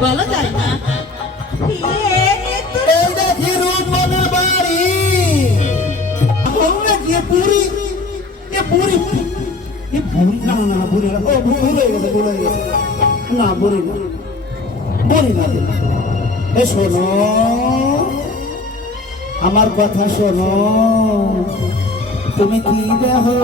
বলা যায় না শোনো আমার কথা শোনো তুমি কি দেখো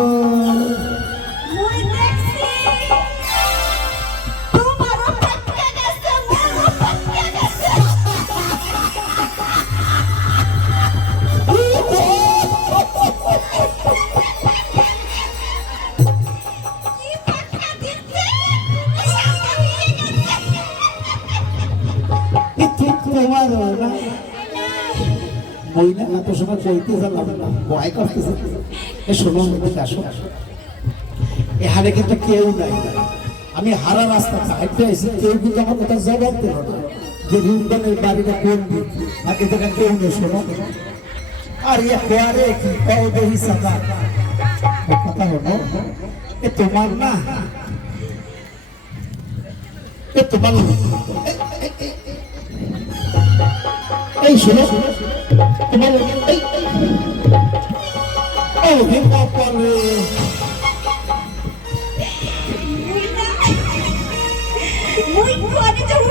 মহিলা এত সময় চলতে গেলাম ভয় করতেছে শোনো আসো এখানে কিন্তু কেউ নাই আমি হারা রাস্তা হাঁটতে এসে কেউ কিন্তু আমার কথা জবাব দিল না যে রুমদানের বাড়িটা কোন দিক আগে থেকে কেউ নেই শোনো আর ইয়ে কোয়ারে কি কও দেহি সাদা কথা হলো এ তোমার না এ তোমার এই শোনো তোমার এই ও হে বাবা রে মুই কোনে যাব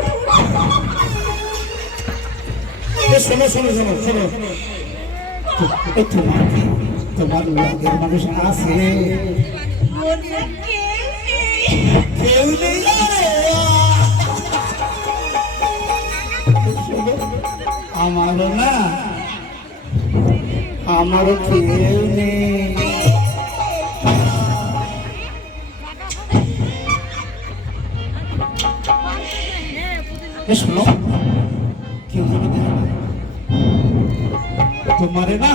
এ শোনো শোনো শোনো শোনো এই তোমার লাগের মানুষ আছে কেউ নেই আমারও না আমারও কেউ নেই শোনো কেউ তোমারে না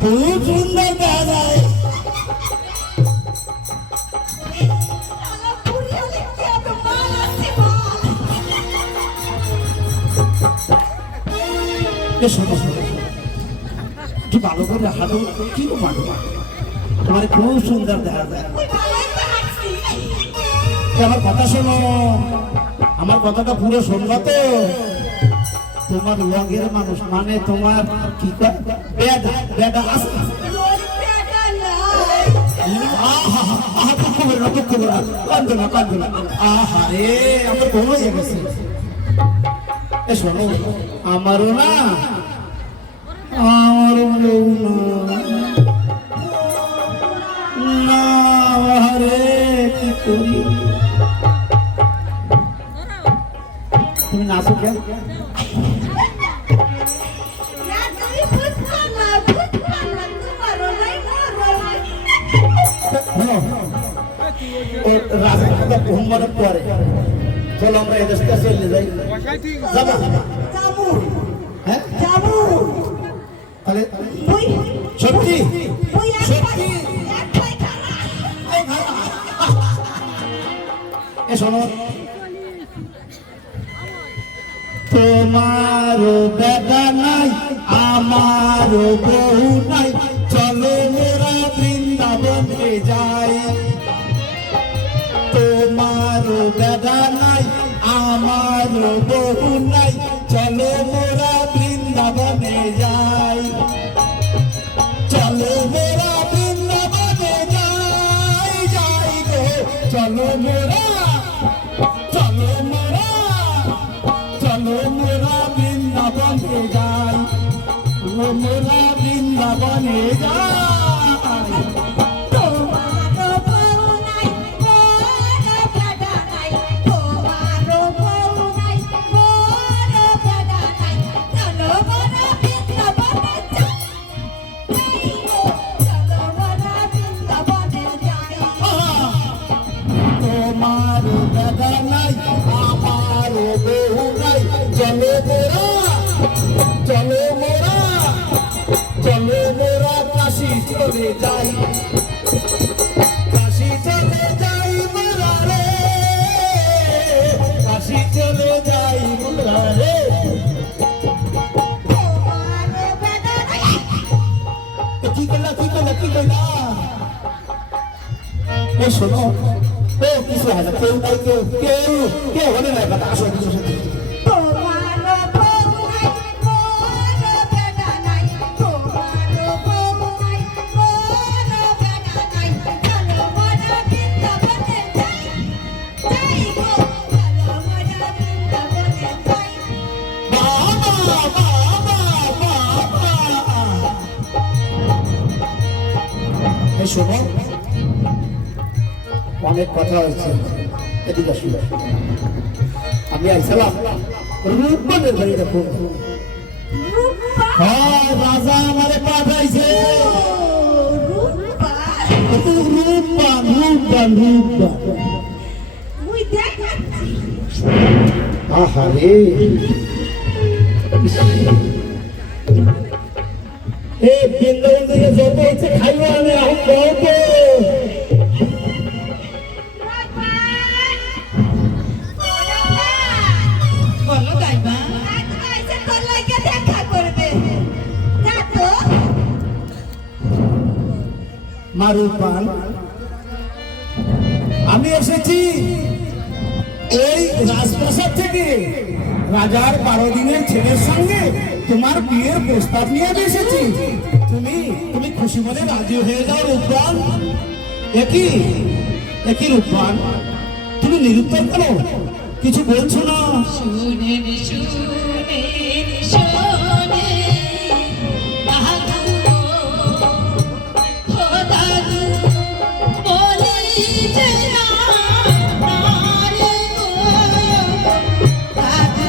খুব সুন্দর দেখা যায় কি ভালো করে হাঁটো কি মাঠো তোমার খুব সুন্দর দেখা যায় আমার কথা শোনো আমার কথাটা পুরো শুনবা তো তোমার লগের মানুষ মানে তোমার কি বেদা বেদা আছে আহারে আমার কোনো হয়ে গেছে শোনো আমারও না আমারও না আহারে কি করি তুমি নাচো কেন রাজা ঘুমানো পরে চলো আমরা এদের কাছে চলে যাই যাবো হ্যাঁ যাবো তাহলে সত্যি সত্যি এ শোনো তোমারও বেদা নাই আমারও বউ নাই চলো মোরা বৃন্দাবনে যাই তোমারও বেদা নাই আমারও বউ নাই চলো মোরা বৃন্দাবনে যাই চলো মোরা বৃন্দাবনে যাই যাই গো চলো মোরা চলো মোরা চলো মোরা বৃন্দাবনে যাই মোরা বৃন্দাবনে যাই চলো মোরা কাশি চলে যাই কাশি চলে যাই মোরা রে কাশি চলে যাই মোরা রে কি করলা শোনো ও কিছু হয় না কেউ নাই কেউ হলে না কথা আসো কিছু সাথে তোমার বউ নাই কোন বেটা নাই তোমার বউ নাই কোন বেটা নাই চলো মনা বৃন্দাবনে যাই যাই গো চলো মনা বৃন্দাবনে যাই এই শোনো অনেক কথা হয়েছে এদিকে আসো আমি আইসালাম রূপবানের বাড়িতে ফোন রূপা হ্যাঁ রাজা আমারে পাঠাইছে রূপা রূপবান মুই দেখাচ্ছি আহারে এই বৃন্দাবন থেকে যত হচ্ছে খাইবা আমি এখন বলবো বলো যাইবা মারুপান আমি এসেছি এই রাজপ্রাসাদ থেকে রাজার 12 দিনের ছেলের সঙ্গে তোমার বিয়ের প্রস্তাব নিয়ে আমি এসেছি তুমি খুশি মনে রাজি হয়ে যাও রূপবান একই রূপবান তুমি নিরুত্তর কেন কিছু বলছো না শুনেন শোনে বাহাদুর দাদু বলি যে না রে গো দাদু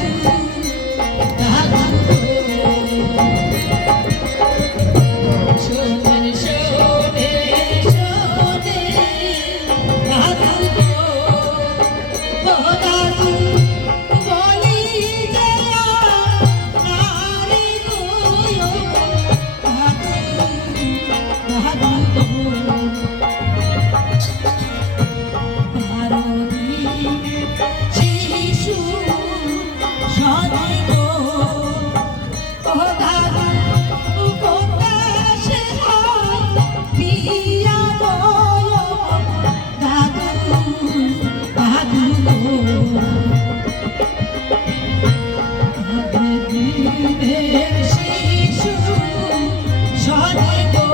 শুনেন শোনে বাহাদুর দাদু বলি যে নারী গো শিশু সদী গো দাদু কোথায় হয় বিয়া গো দাদু শিশু সদী গো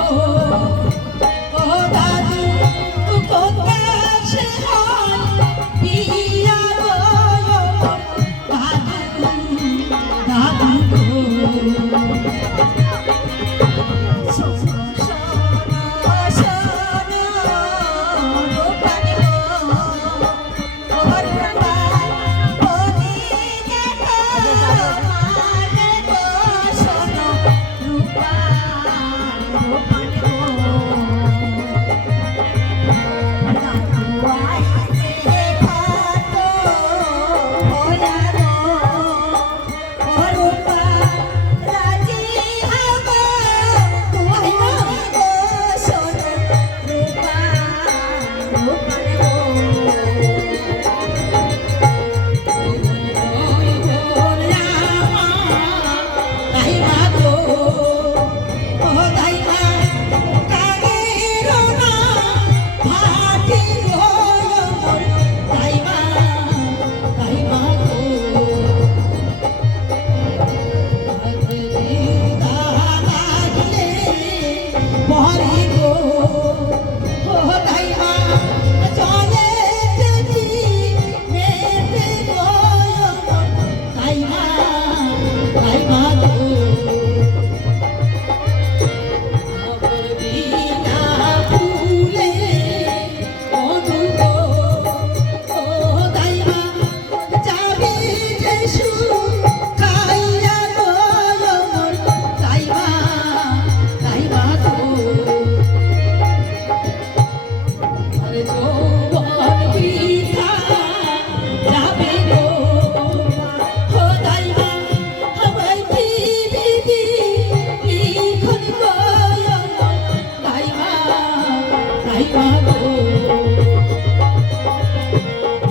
দাদু কোথায় হয় বিয়া গো দাদু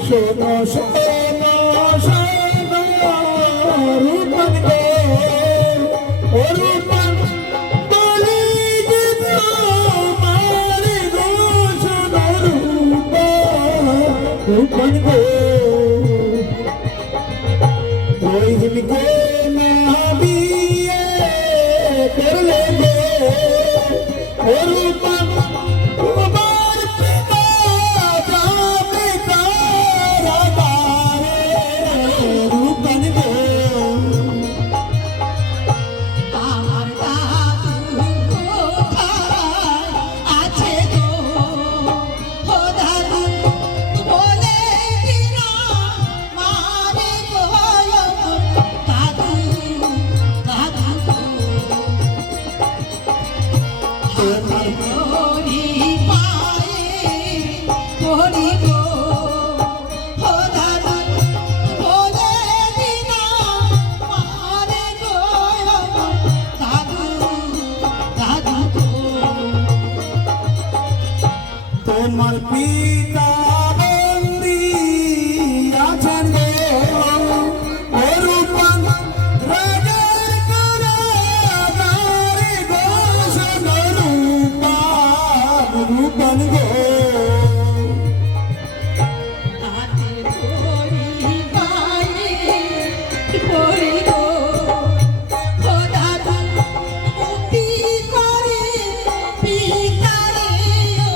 শোনো শোনো শোনো রূপন গো ও রূপন বলি যে তোমার গো শোনো রূপন রূপন গো ওই দিনকে না বিয়ে করলে গো ও রূপন তোমার পিতা যাবে কারাগারে রূপন গো আমার দাদু কোথায় আছে গো ও দাদু বলে দিনা মারে গো দাদু দাদু তোমার হরি পায়ে হরি গো ও দাদু বলে দিনা মারে গো দাদু দাদু গো তোমার পিতা বন্দি আছেন গো ও রূপন রাজার কারাগারে গো শোনো রূপন গো তাতে হরি পায়ে হরি গো ও দাদু মুক্তি করে পিতারে ও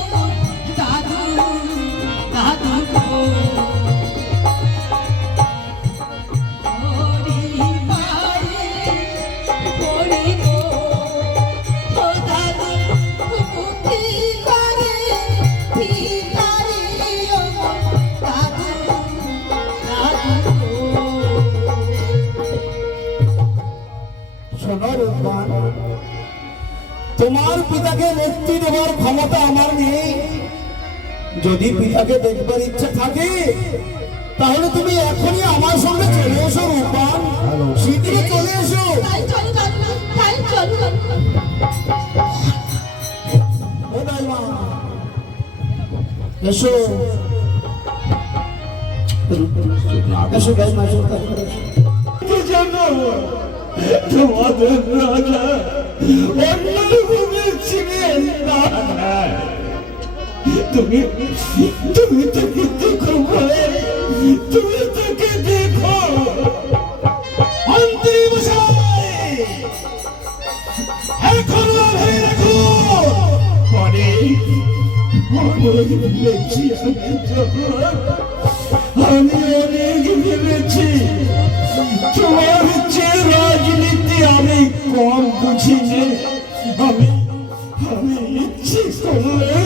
দাদু দাদু গো হরি পায়ে হরি গো ও দাদু মুক্তি করে পিতারে ও দাদু দাদু গো শোনো রূপন তোমার পিতাকে মুক্তি দেওয়ার ক্ষমতা আমার নেই যদি পিতাকে দেখবার ইচ্ছা থাকে তাহলে তুমি এখনই আমার সঙ্গে চলে এসো রূপন শীঘ্রই চলে এসো তাই চলো দাদু তাই চলো ও দাইমা এসো এসো দাইমা এসো তোমাদের রাজা অন্যরকমে ছিলেন না তুমি তুমি তাকে দেখো ভাই তুমি তাকে দেখো মন্ত্রী মশাই এখন ভেবে রাখো পরে ভেবেছি আমি অনেক ভেবেছি তোমার যে রাজনীতি আমি কম বুঝিনি আমি ইচ্ছে করলে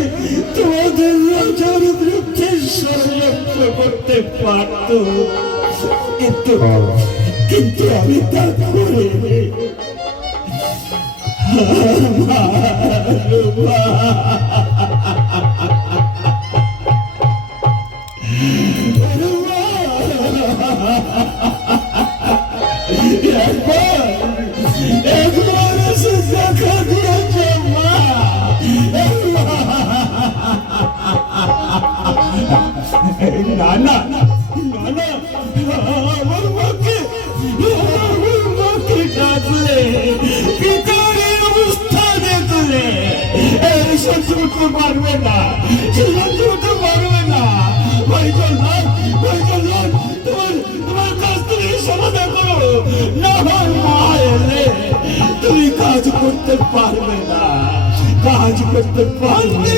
তোমাদের রাজার বিরুদ্ধে ষড়যন্ত্র করতে পারত কিন্তু আমি তা করিনি একবার এসে দেখা দিয়েছে মা না না না না আমার মাকে ডাকলে পিতার অবস্থা দেখলে সহ্য করতে পারবে না সহ্য করতে পারবে না ভাই চললাম তোমার কাছ থেকে সমাধান করো না হয় মা এলে তুমি কাজ করতে পারবে না কাজ করতে পারবে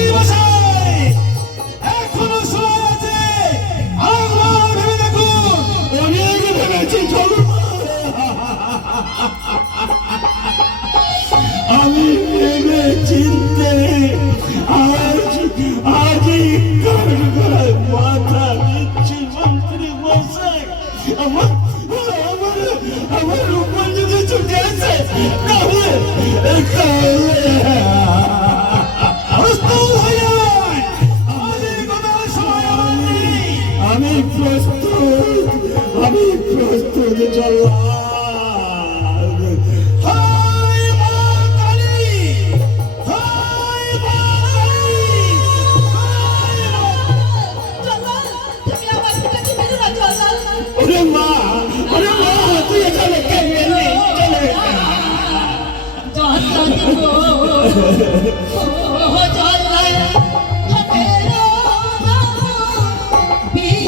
এখনো সময় আছে আবার ভেবে দেখুন অনেক ভেবেছি চলুন আমি ভেবে চিনতে আজই কাজ করার মাথা দিচ্ছি মন্ত্রী মশাই আমার রূপন যদি ছুটে আসে তাহলে প্রস্তুত হয়ে যান। আমাদের কোনো সময় নেই। আমি প্রস্তুত চললাম হায় মা কালী হায় মা কালী হায় মা চলো তুমি আমার পিতাকে মেরো না চলো ওরে মা তুই এখানে কেন এলি চলে যত দিব ও চলো মেরো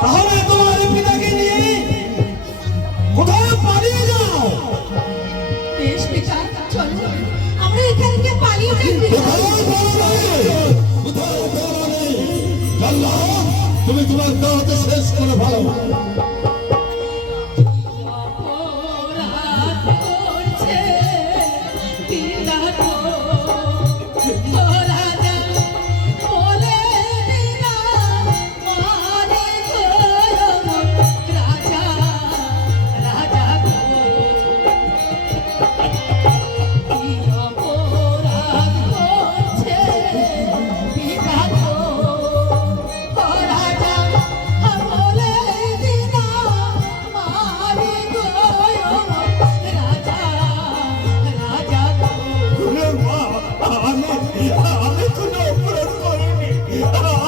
তাহলে তোমার পিতাকে নিয়ে কোথায় পালিয়ে যাও। বেশ পিতা, চলো আমরা এখান থেকে পালিয়ে যাই পিতা। তুমি তোমার দাওয়াতে শেষ করে ভালো। অপরাধ করছে পিতা গো, রাজা বলে না মারে গো, রাজা রাজা গো, কি অপরাধ করছে পিতা গো, রাজা বলে না মারে গো, রাজা রাজা গো। আমি কোনো অপরাধ করিনি,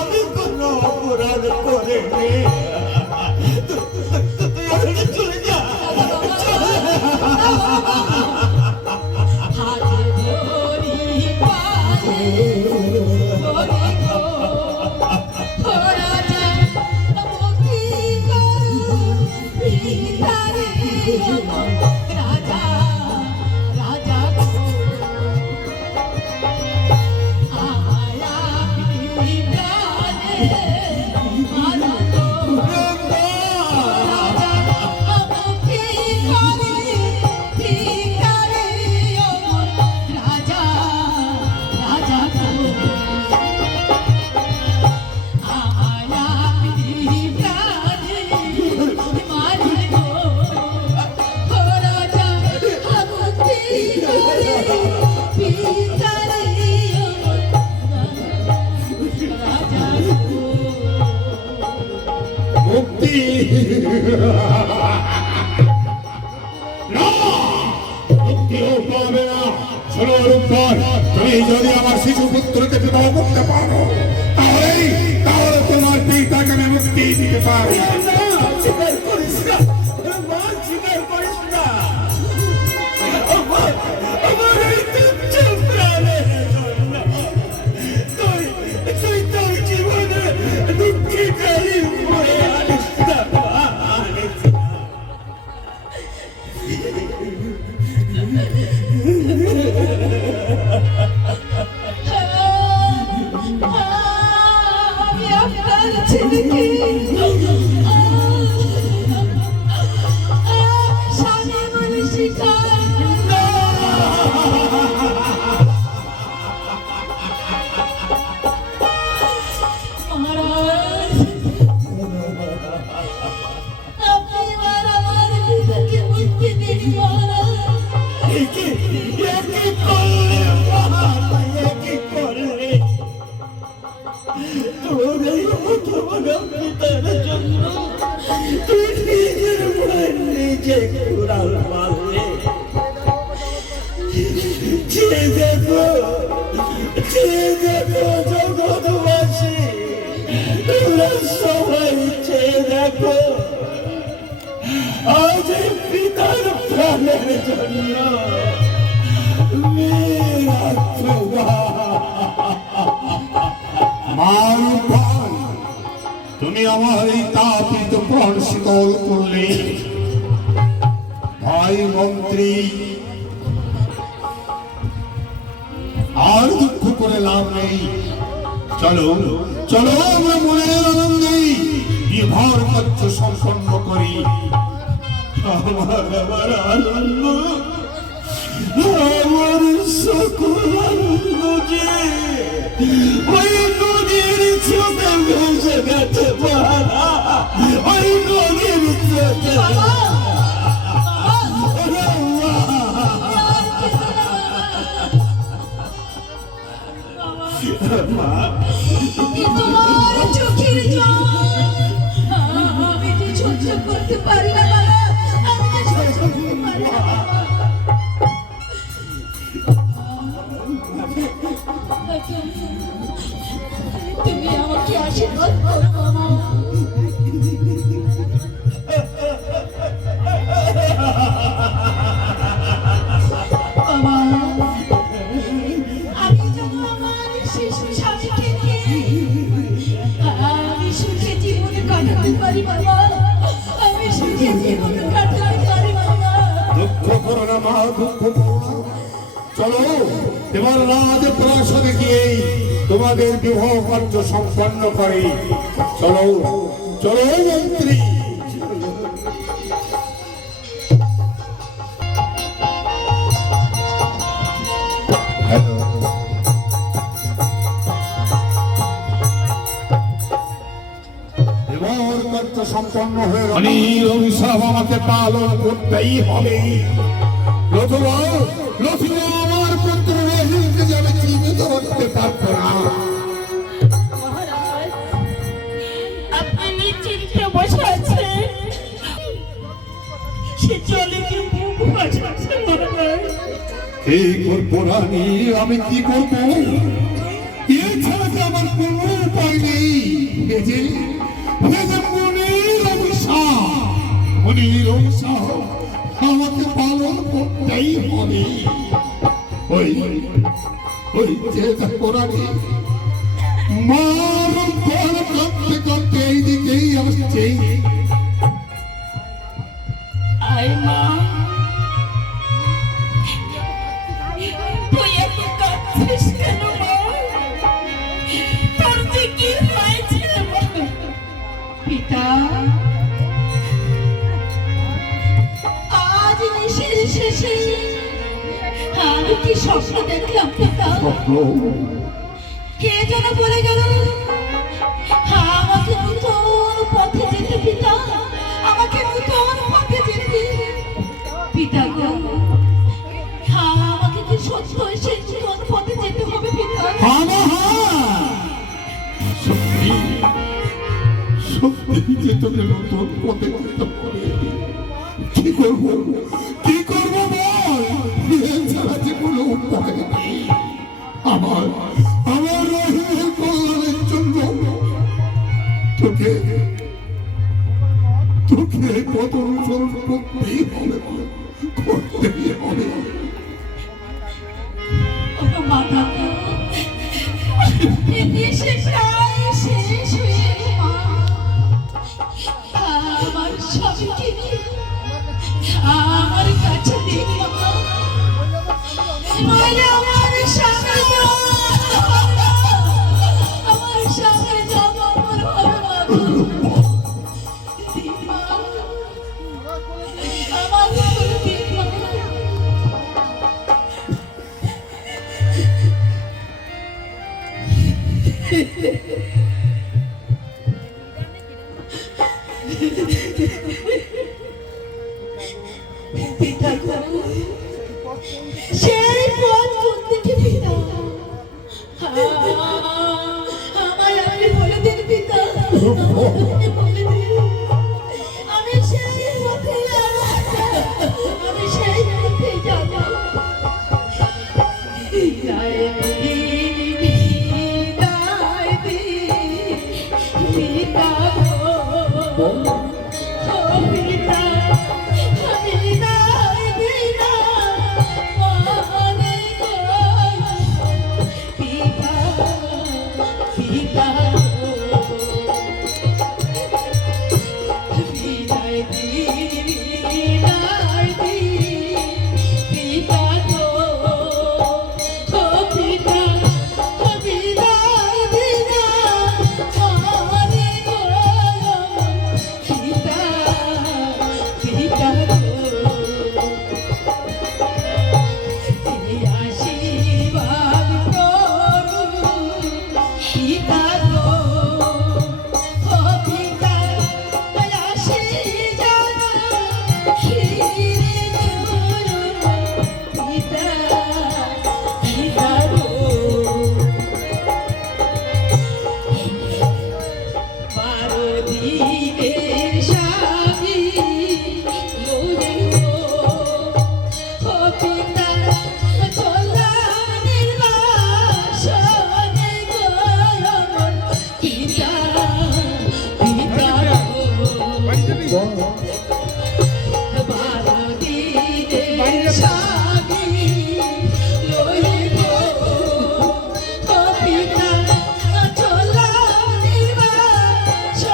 আমি কোনো অপরাধ করিনি। তুই চলে যা। হাতে ধরি পায়ে ধরি গো, রাজা মুক্তি করো পিতারে গো, রাজা রাজা গো, আয়া প্রাণে আনন্দ, রাজা মুক্তি করে পিতারে গো, রাজা রাজা গো, আয়া প্রাণে মারে গো, রাজা মুক্তি করে পিতারে গো, রাজা গো। মুক্তি না, মুক্তিও পাবে না। শোনো রূপধর, তুমি যদি আমার শিশু পুত্রকে বিবাহ করতে পারো, তাহলে তোমার পিতাকে আমি মুক্তি দিতে পারি। স্বীকার করিস না, মা, স্বীকার করিস না। আমার এই তুচ্ছ প্রাণের জন্য তুই তোর জীবনে দুঃখী কালি মরে আনিস না, আনিস না। আমি আপনার ছেলেকে স্বামী বলে শিখাই। মহারাজ, আপনি এবার আমার পিতাকে মুক্তি দিন মহারাজ। একে করলে মা, একে করলে তোর এই অধমরা পিতার জন্য তুই নিজের প্রাণ নিজে কুড়াল মারলে। চেয়ে দেখো জগৎবাসী, তোমরা সবাই চেয়ে দেখো, আজ এই পিতার প্রাণের জন্য তুমি আমার এই তাপিত প্রাণ শীতল করলে। ভাই মন্ত্রী, আর দুঃখ করে লাভ নেই। চলো চলো, আমরা মনের আনন্দে বিভার কার্য সম্পন্ন করি। আমার আনন্দ, আমার সকল আনন্দ যে ওই নদীর চোখে ভেসে গেছে, ওই নদীর চোখে। তোমার চোখের জল আমি যে সহ্য করতে পারি না বাবা, আমি যে সহ্য করতে পারি না বাবা। তুমি আমাকে আশীর্বাদ করো বাবা। বাবা, আমি যেন আমার শিশু স্বামীকে নিয়ে আমি সুখে কাটাতে পারি বাবা, আমি সুখে জীবন কাটাতে পারি বাবা। দুঃখ করো না মা, দুঃখ করো না। চলো এবার রাজ প্রাসাদে গিয়ে তোমাদের বিবাহ কার্য সম্পন্ন করে। চলো চলো মন্ত্রী। বিবাহ কার্য সম্পন্ন হয়ে অনিল অভিশাপ আমাকে পালন করতেই হবে। নতুবা আমার পুত্র রহিমকে যাবে জীবিত করতে পারবো না। মহারাজ, আপনি নিশ্চিন্তে বসে আছেন, সে জলে কি মুখ বাঁচাচ্ছে মহারাজ? কি করবো রানী, আমি কি করবো? এছাড়া যে আমার কোনো উপায় নেই। এই যে মনির অভিশাপ আমাকে পালন করতেই হবে। ওই ওই যে দেখো রানী, মার ঘর কাঁদতে কাঁদতে এইদিকেই আসছে। আয় মা, তুই এত কাঁদছিস কেন মা? তোর যে কি হয়েছে মা? পিতা, আজ নিশির শেষে আমি কি স্বপ্ন দেখলাম পিতা? কে যেন বলে গেল আমাকে নতুন পথে যেতে পিতা, আমাকে নতুন পথে যেতে পিতা গো। আমাকে কি সত্য সেই নতুন পথে যেতে হবে পিতা? সত্যি সত্যি যে তোকে নতুন পথে যেতে হবে। কি করবো, কি করবো বল? এছাড়া যে কোনো উপায় নেই। আমার রহিমের কল্যাণের জন্য তোকে পথ অনুসরণ করতেই হবে, করতেই হবে। ওগো মাতা, এ দেশে প্রায় শেষ হয়ে এলো মা। আমার স্বামীকে আমার কাছে দিন মা, নইলে আমার স্বামী আমার স্বামী জমর হবে মা। আমার দিন মা। পিতা গো, সেই পথ কোন দিকে পিতা? আমায় আপনি বলে দিন পিতা, আপনি বলে দিন। আমি সেই পথে যাব, আমি সেই পথে যাব। বিদায় দিন, বিদায় দিন, পিতা গো, ও পিতা, বিদায় দিন মনে গো, পিতা, পিতা গো। বিদায় দিন, বিদায় দিন, পিতা গো, ও পিতা, বিদায় দিন মনে গো, পিতা, পিতা গো। তিনি আশীর্বাদ করুন পিতা গো, ও পিতা, আশীর্বাদ করুন পিতা, পিতা গো। বারো দিনের স্বামী লয়ে গো, ও পিতা, চললাম নির্বাসনে গো, পিতা, পিতা গো। বারো দিনের স্বামী লয়ে গো, ও পিতা, চললাম নির্বাসনে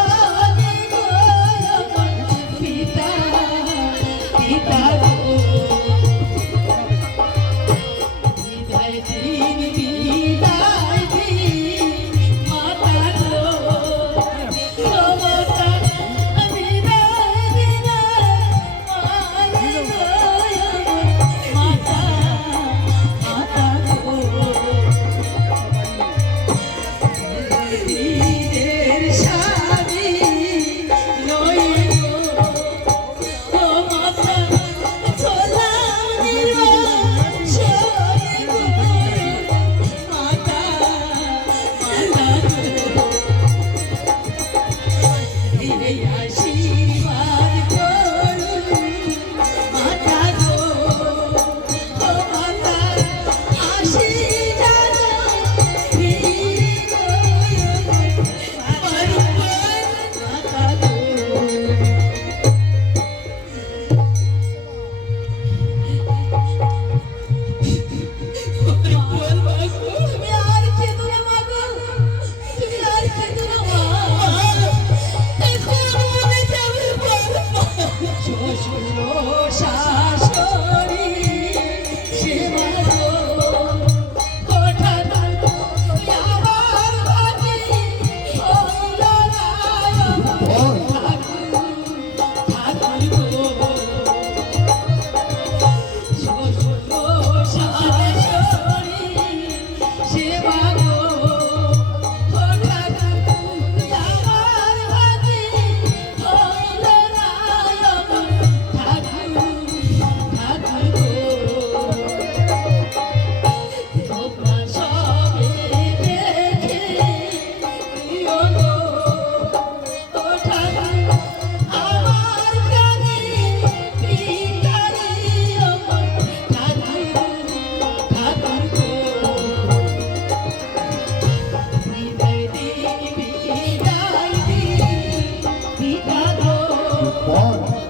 এই আশীর্বাদ করুন মাতা গো ও মাতা আশীর্বাদ মাতা গো তুমি আর কেঁদো না মা গো, তুমি আর কেঁদো না মা। এখন মনে যাবে শ্বশুর শাশুড়ি সেবা গো, ওঠা গো আমার ভাগে হইল না ঠাকুর গো। বল